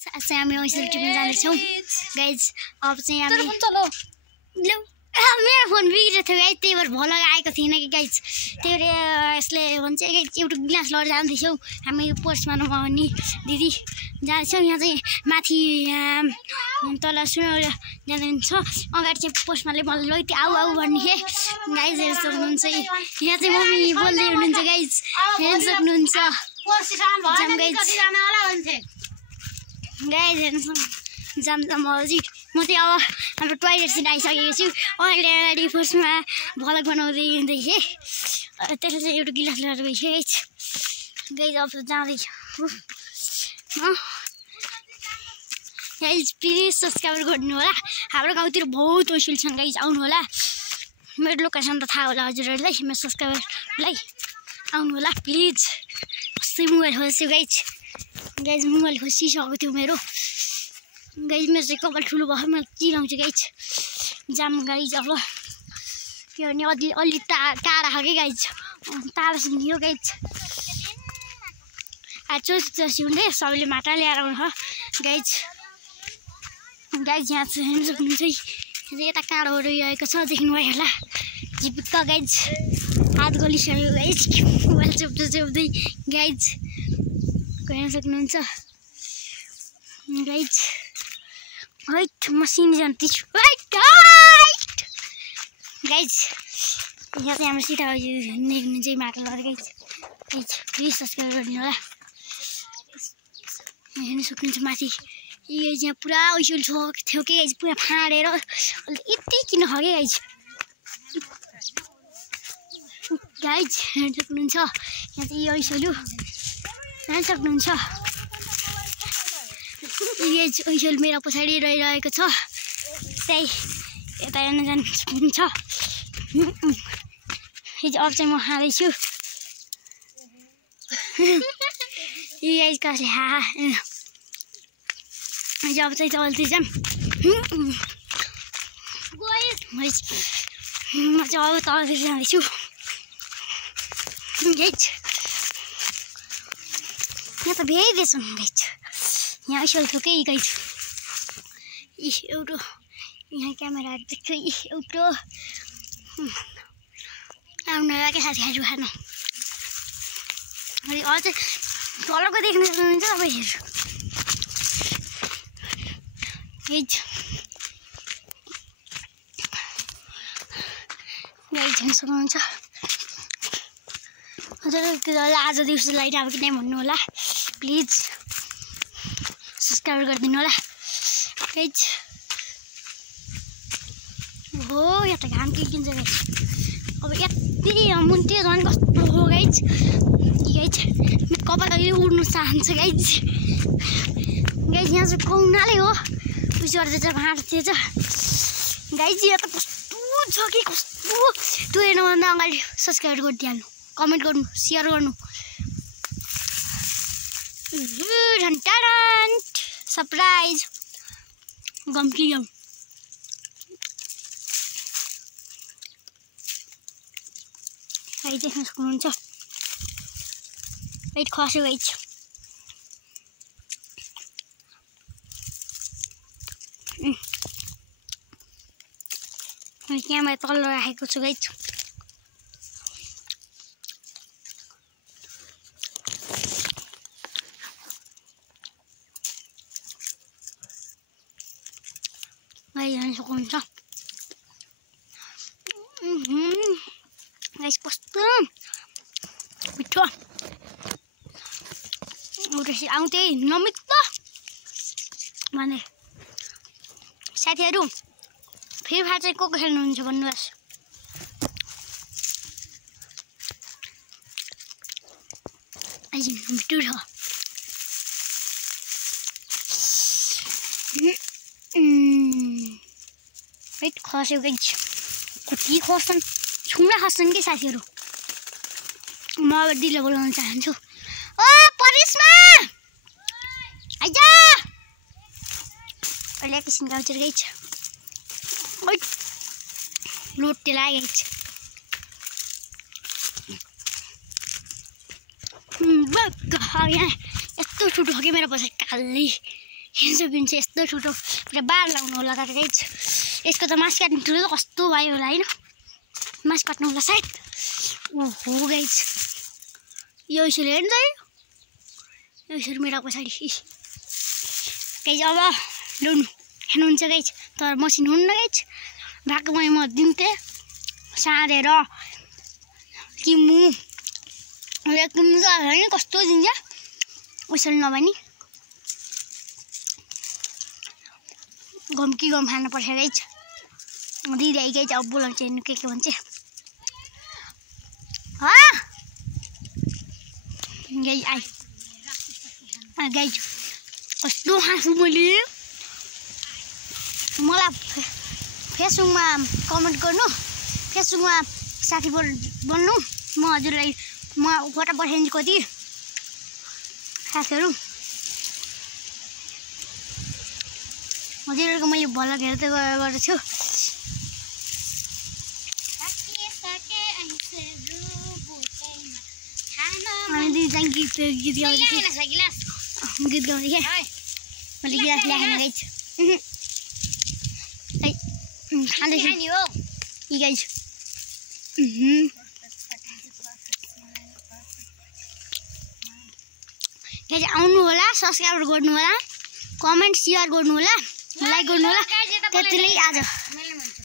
हामी ओइसल टिप्न जाँदैछौँ गाइज। अब चाहिँ हामी मेरो फोन बिग्रेको थियो गाइज, त्यही भएर भल आएको थिएन कि गाइज। त्यही भएर यसले भन्छ गाइज एउटा गिलास लगेर जाँदैछौँ हामी पोस्टमा नपाउने दिदी जाँदैछौँ। यहाँ चाहिँ माथि तल सुनाउर जानुहुन्छ, अगाडि चाहिँ पोस्टमाले मलाई लैते आऊ आऊ भन्ने गाइज हेर्न सक्नुहुन्छ। यहाँ चाहिँ मम्मी बोल्दै हुनुहुन्छ गाइज, हेर्न सक्नुहुन्छ गाइज हेर्न जाम हजुर। म चाहिँ अब हाम्रो टोइलेट सिट आइसकेको छु, अगाडि फर्स्टमा भलक बनाउँदै हिँड्दैथेँ, त्यसले चाहिँ एउटा गिलास लिएर गइसकेँ गाइज। गाइज अब जाँदैछ गाइज, प्लिज सब्सक्राइब गर्नु होला। हाम्रो गाउँतिर बहुत ओइसल छन् गाइज, आउनु होला। मेरो लोकेसन त थाहा होला हजुरहरूलाई, मेरो सब्सक्राइबरलाई आउनु होला प्लिज। कस्तै मोबाइल खोज्छु गाइज, मोबाइल खोसिसकेको थियो मेरो गाइज। मेरो चाहिँ कपाल ठुलो भयो, मैले चिलाउँछु गाइज जाम गाइज। अब के भने अलि टाढा छ कि गाइज, टाढा सुन्यो गाइज। चोसी हुँदै सबैले माटा ल्याएर आउनु गाइज। गाइज यहाँ चाहिँ हेर्नु सक्नुहुन्छ, यता काँडो रहेको छ, देख्नुभयो होला झिपिक्क गाइज। हात गलिसक्यो गाइज, मोबाइल चोप्दै गाइज हेर्न सक्नुहुन्छ गाइज। हाइट मसिन जान्दैछु गाइज। यहाँ चाहिँ हाम्रो सिधा चाहिँ माटो लगाएर गाइज प्लिज सब्सक्राइब गरिदिनु होला। हेर्न सक्नुहुन्छ माथि गाइज, यहाँ पुरा ओइसल थियो कि गाइज, पुरा फाँडेर यति किन हो कि गाइज। गाइज हेर्न सक्नुहुन्छ, यहाँ चाहिँ यो ओइसल्यो हेर्न सक्नुहुन्छ गाइज। ओइसल मेरो पछाडि रहिरहेको छ, त्यही यता हेर्न जानु सक्नुहुन्छ। अब चाहिँ म खाँदैछु गाइज, कसले अब चाहिँ चल्दै जाऊँ। म चाहिँ अब तलतिर जाँदैछु गाइज। यहाँ त भेट्दैछ गाइज, यहाँ ओइसल थियो कि गाइज। एउटा यहाँ क्यामेरा देख्छु, एउटा आउनु लाग्यो साथीहरू खानु। अझै तलको देख्नु सक्नुहुन्छ तपाईँहरू गाइज। गाइज हेर्न सक्नुहुन्छ हजुरलाई आज दिउँसो लाइट अब किन भन्नु होला, प्लिज सब्सक्राइब गरिदिनु होला गाइज। हो यहाँ त घाम के किन्छ गाइज। अब यति मुन्टे झन् कस्तो हो गाइज। कपाल अहिले उड्नु चाहन्छ गाइज। यहाँ चाहिँ कौनाले हो उस गर्दैछ, भाँड्दैछ गाइज। यहाँ त कस्तो छ कि कस्तो, त्यो हेर्नुभन्दा अगाडि सब्सक्राइब गरिदिइहाल्नु, कमेन्ट गर्नु, सेयर गर्नु। झन्टाडन सरप्राइज गम्की गम गाइज देख्न सक्नुहुन्छ। वेट खस्यो गाइज। क्यामेरा तल राखेको छु गाइज। हेर्न सक्नुहुन्छ गाइज कस्तो मिठो। आउँदै नमिठो भने साथीहरू फ्री फायर चाहिँ को खेल्नुहुन्छ भन्नुहोस्। मिठो छ वेट खस्यो गाइज, कति खस्छन्, छुङ्रा खस्छन् कि साथीहरू। म अब दिदीलाई बोलाउन चाहन्छु। ओ परिस्मा आइज अहिले एकैछिन गाउँतिर गाइज। लोटे लाग्यो गाइज। यहाँ यस्तो छुट्टो हो कि मेरो पछि कालै हेर्नु सक्नुहुन्छ यस्तो ठुलो पुरा बार लाउनु होला गाइज यसको त मास काट्नु ठुलो कस्तो भयो होला हैन मास काट्नु होला सायद ओहो गाइज यो यसरी हेर्नु त यो यसरी मेरो पछाडि गाइज अब ल्याउनु हेर्नुहुन्छ गाइज तर मसिन हुन्न गाइज भागमै म दिन्थे साँधेर किमु किमु त हैन कस्तो दिन्छ उसले नभनी गम कि गम खानु पर्छ गाइज दिदी आई गाइज अब बोलाउँछ हेर्नु के भन्छ गाइज आई गाइज कस्तो हाँसु मैले मलाई फेसबुकमा कमेन्ट गर्नु फेसबुकमा साथी बन्नु म हजुरलाई म फोटो पठाइदिन्छु कति साथीहरू हजुरहरूको म यो भ्लग हेर्दै गरेको छु दिदी चाहिँ गीत गाउँदै गीत गाउँदै मैले गिलास ल्याएन गाइज खाँदैछु यी गाइज गाइज आउनु होला सब्सक्राइब गर्नु होला कमेन्ट सेयर गर्नु होला लाइक गर्नु होला त्यतिले आज